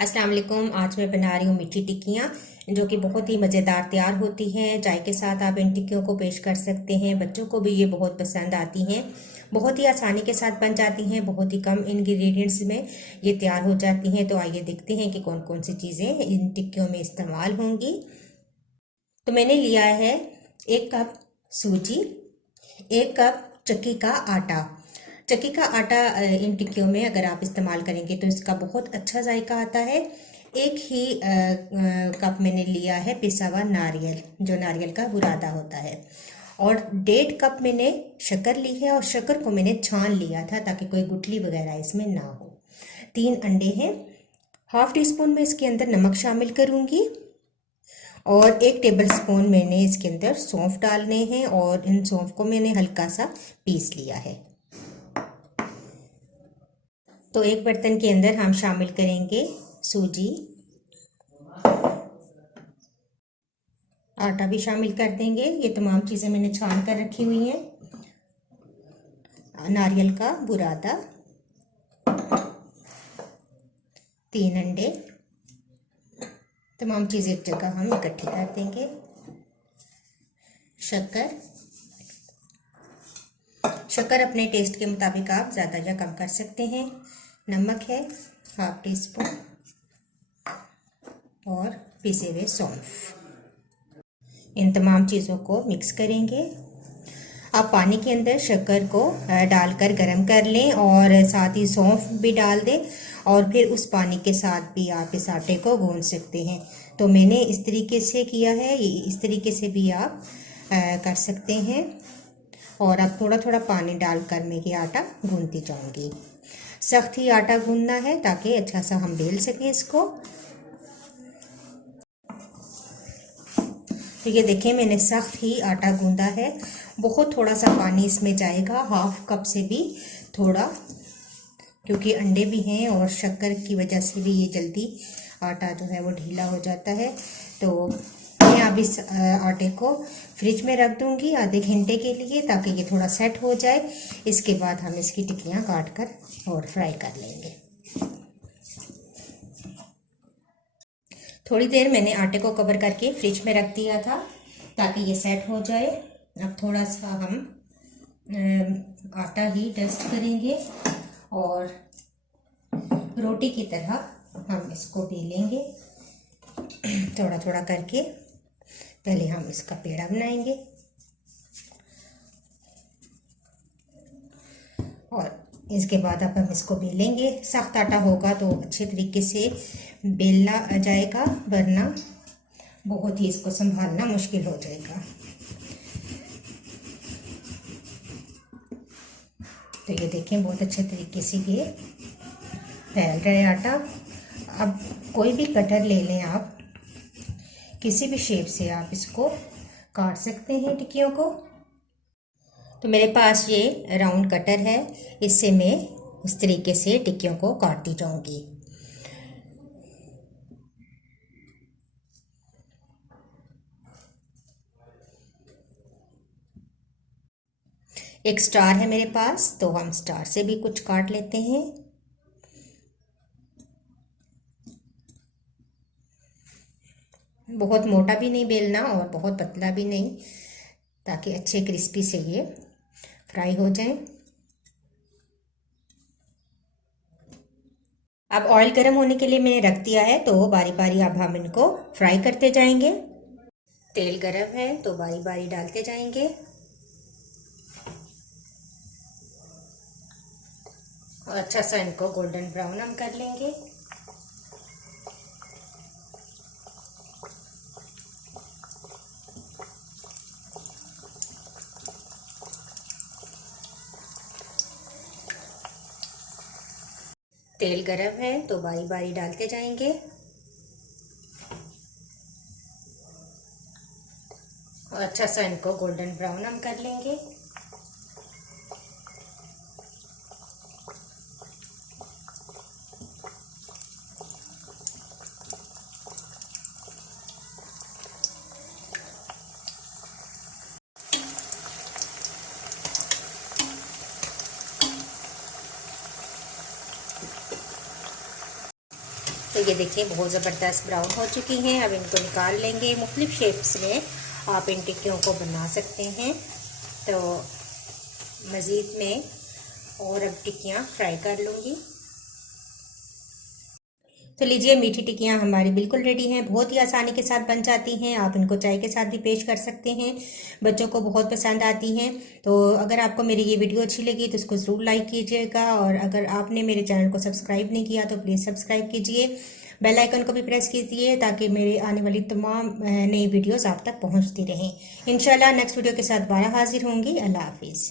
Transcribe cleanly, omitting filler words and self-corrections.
अस्सलाम वालेकुम। आज मैं बना रही हूँ मीठी टिक्कियाँ जो कि बहुत ही मज़ेदार तैयार होती हैं। चाय के साथ आप इन टिक्कियों को पेश कर सकते हैं। बच्चों को भी ये बहुत पसंद आती हैं। बहुत ही आसानी के साथ बन जाती हैं। बहुत ही कम इंग्रेडिएंट्स में ये तैयार हो जाती हैं। तो आइए देखते हैं कि कौन कौन सी चीज़ें इन टिक्कियों में इस्तेमाल होंगी। तो मैंने लिया है 1 कप सूजी, 1 कप चक्की का आटा। चक्की का आटा इन टिक्कियों में अगर आप इस्तेमाल करेंगे तो इसका बहुत अच्छा जायका आता है। एक ही कप मैंने लिया है पिसा हुआ नारियल, जो नारियल का बुरादा होता है, और 1.5 कप मैंने शक्कर ली है, और शक्कर को मैंने छान लिया था ताकि कोई गुठली वगैरह इसमें ना हो। 3 अंडे हैं। हाफ टी स्पून में इसके अंदर नमक शामिल करूंगी, और 1 टेबल स्पून मैंने इसके अंदर सौंफ डालने हैं, और इन सौंफ को मैंने हल्का सा पीस लिया है। तो एक बर्तन के अंदर हम शामिल करेंगे सूजी, आटा भी शामिल कर देंगे। ये तमाम चीज़ें मैंने छान कर रखी हुई हैं। नारियल का बुरादा, 3 अंडे, तमाम चीज़ें एक जगह हम इकट्ठी कर देंगे। शक्कर, शक्कर अपने टेस्ट के मुताबिक आप ज़्यादा या कम कर सकते हैं। नमक है हाफ टी स्पून, और पिसे हुए सौंफ। इन तमाम चीज़ों को मिक्स करेंगे। आप पानी के अंदर शक्कर को डालकर गर्म कर लें, और साथ ही सौंफ भी डाल दें, और फिर उस पानी के साथ भी आप इस आटे को गूंद सकते हैं। तो मैंने इस तरीके से किया है, इस तरीके से भी आप कर सकते हैं। और अब थोड़ा थोड़ा पानी डालकर मैं ये आटा गूंदती जाऊंगी। सख्त ही आटा गूंदना है ताकि अच्छा सा हम बेल सकें इसको। तो ये देखिए मैंने सख्त ही आटा गूंदा है। बहुत थोड़ा सा पानी इसमें जाएगा, हाफ कप से भी थोड़ा, क्योंकि अंडे भी हैं और शक्कर की वजह से भी ये जल्दी आटा जो है वो ढीला हो जाता है। तो मैं अब इस आटे को फ्रिज में रख दूंगी आधे घंटे के लिए, ताकि ये थोड़ा सेट हो जाए। इसके बाद हम इसकी टिक्कियाँ काट कर और फ्राई कर लेंगे। थोड़ी देर मैंने आटे को कवर करके फ्रिज में रख दिया था ताकि ये सेट हो जाए। अब थोड़ा सा हम आटा ही डस्ट करेंगे, और रोटी की तरह हम इसको बेलेंगे थोड़ा थोड़ा करके। पहले हम इसका पेड़ा बनाएंगे, और इसके बाद अब हम इसको बेलेंगे। सख्त आटा होगा तो अच्छे तरीके से बेलना जाएगा, वरना बहुत ही इसको संभालना मुश्किल हो जाएगा। तो ये देखें बहुत अच्छे तरीके से ये फैल रहा है आटा। अब कोई भी कटर ले लें आप, किसी भी शेप से आप इसको काट सकते हैं टिक्कियों को। तो मेरे पास ये राउंड कटर है, इससे मैं इस तरीके से टिक्कियों को काटती जाऊंगी। एक स्टार है मेरे पास, तो हम स्टार से भी कुछ काट लेते हैं। बहुत मोटा भी नहीं बेलना और बहुत पतला भी नहीं, ताकि अच्छे क्रिस्पी से ये फ्राई हो जाए। अब ऑयल गर्म होने के लिए मैंने रख दिया है, तो बारी बारी अब हम इनको फ्राई करते जाएंगे। तेल गर्म है तो बारी बारी डालते जाएंगे, और अच्छा सा इनको गोल्डन ब्राउन हम कर लेंगे। तेल गरम है तो बारी बारी डालते जाएंगे, और अच्छा सा इनको गोल्डन ब्राउन हम कर लेंगे। तो तो ये देखिए बहुत ज़बरदस्त ब्राउन हो चुकी हैं। अब इनको निकाल लेंगे। मुख्तलिफ शेप्स में आप इन टिक्कियों को बना सकते हैं। तो मज़ीद में और अब टिक्कियाँ फ्राई कर लूँगी। तो लीजिए, मीठी टिक्कियाँ हमारी बिल्कुल रेडी हैं। बहुत ही आसानी के साथ बन जाती हैं। आप इनको चाय के साथ भी पेश कर सकते हैं। बच्चों को बहुत पसंद आती हैं। तो अगर आपको मेरी ये वीडियो अच्छी लगी तो इसको ज़रूर लाइक कीजिएगा, और अगर आपने मेरे चैनल को सब्सक्राइब नहीं किया तो प्लीज़ सब्सक्राइब कीजिए। बेल आइकन को भी प्रेस कीजिए ताकि मेरे आने वाली तमाम नई वीडियोज़ आप तक पहुँचती रहें। इंशाल्लाह नेक्स्ट वीडियो के साथ दोबारा हाजिर होंगी। अल्लाह हाफिज़।